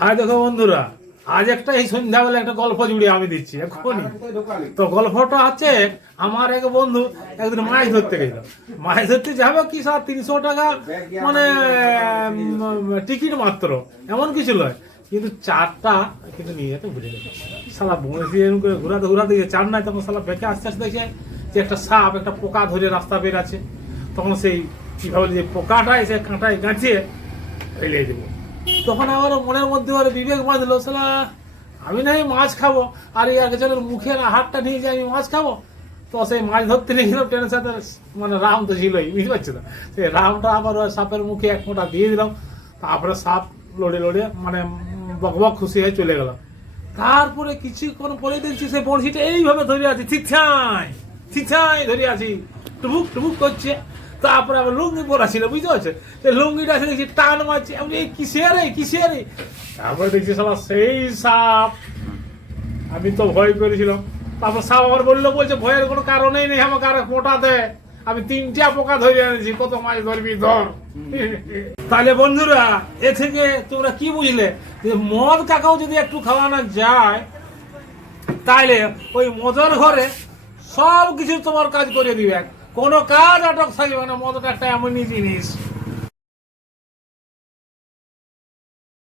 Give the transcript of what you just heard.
হ্যাঁ দেখো বন্ধুরা, আজ একটা এই সন্ধ্যাবেলা একটা গল্প জুড়ে আমি দিচ্ছি এখনই। তো গল্পটা আছে, আমার এক বন্ধু একদিন মাছ ধরতে গেল। মাছ ধরতে যাবে কি 300 টাকা মানে টিকিট মাত্র, এমন কিছু নয়, কিন্তু চারটা কিন্তু নিয়ে যেতে ভুলে গেছে। সালা বঁড়শি এরকম করে ঘুরাতে ঘুরাতে গিয়ে চার নাই, তখন সালা বেঁকে আস্তে আস্তে দেখে যে একটা সাপ একটা পোকা ধরে রাস্তা বের আছে। তখন সেই কিভাবে যে পোকাটা এসে কাঁটায় গাঁচিয়ে ফেলে দেবো। তখন আমার মনের মধ্যে ওর বিবেক বাঁধলো, সালা আমি নাই মাছ খাবো, আর এই একজনের মুখের হাতটা নিয়ে যে আমি মাছ খাবো। তো সেই মাছ ধরতে নিয়ে গেলাম ট্রেনের সাথে, মানে রাম তো ছিলই, বুঝতে পারছি না। সেই রামটা আবার ওই সাপের মুখে এক ফোঁটা দিয়ে দিলাম। তারপরে সাপ লড়ে লড়ে মানে বকবক খুশি হয়ে চলে গেল। তারপরে কিছুক্ষণ পরে দেখছি সেই বড়শিটা এইভাবে ধরে আছি, ঠিকঠাই ধরে আছি, টুবুক টুবুক করছে। তারপরে আবার লুঙ্গি পরা ছিল, বুঝতে পারছে, সেই লুঙ্গিটা আছে দেখছি টান মারছে, আমি এই কিসের। তারপরে দেখছি সালা সেই সাপ। আমি তো ভয় করেছিলাম। তারপর সাপ আবার বলছে ভয়ের কোনো কারণেই নেই, আমাকে আর মোটা দে, আমি 3টা পোকা ধরে আনেছি, কত মাছ ধরবি ধর। তাহলে বন্ধুরা, এ থেকে তোমরা কি বুঝলে, যে মদ কাকাও যদি একটু খাওয়ানো যায়, তাইলে ওই মদের ঘরে সব কিছু তোমার কাজ করে দিবে, কোনো কাজ আটক থাকবে না। মদটা একটা এমনই জিনিস।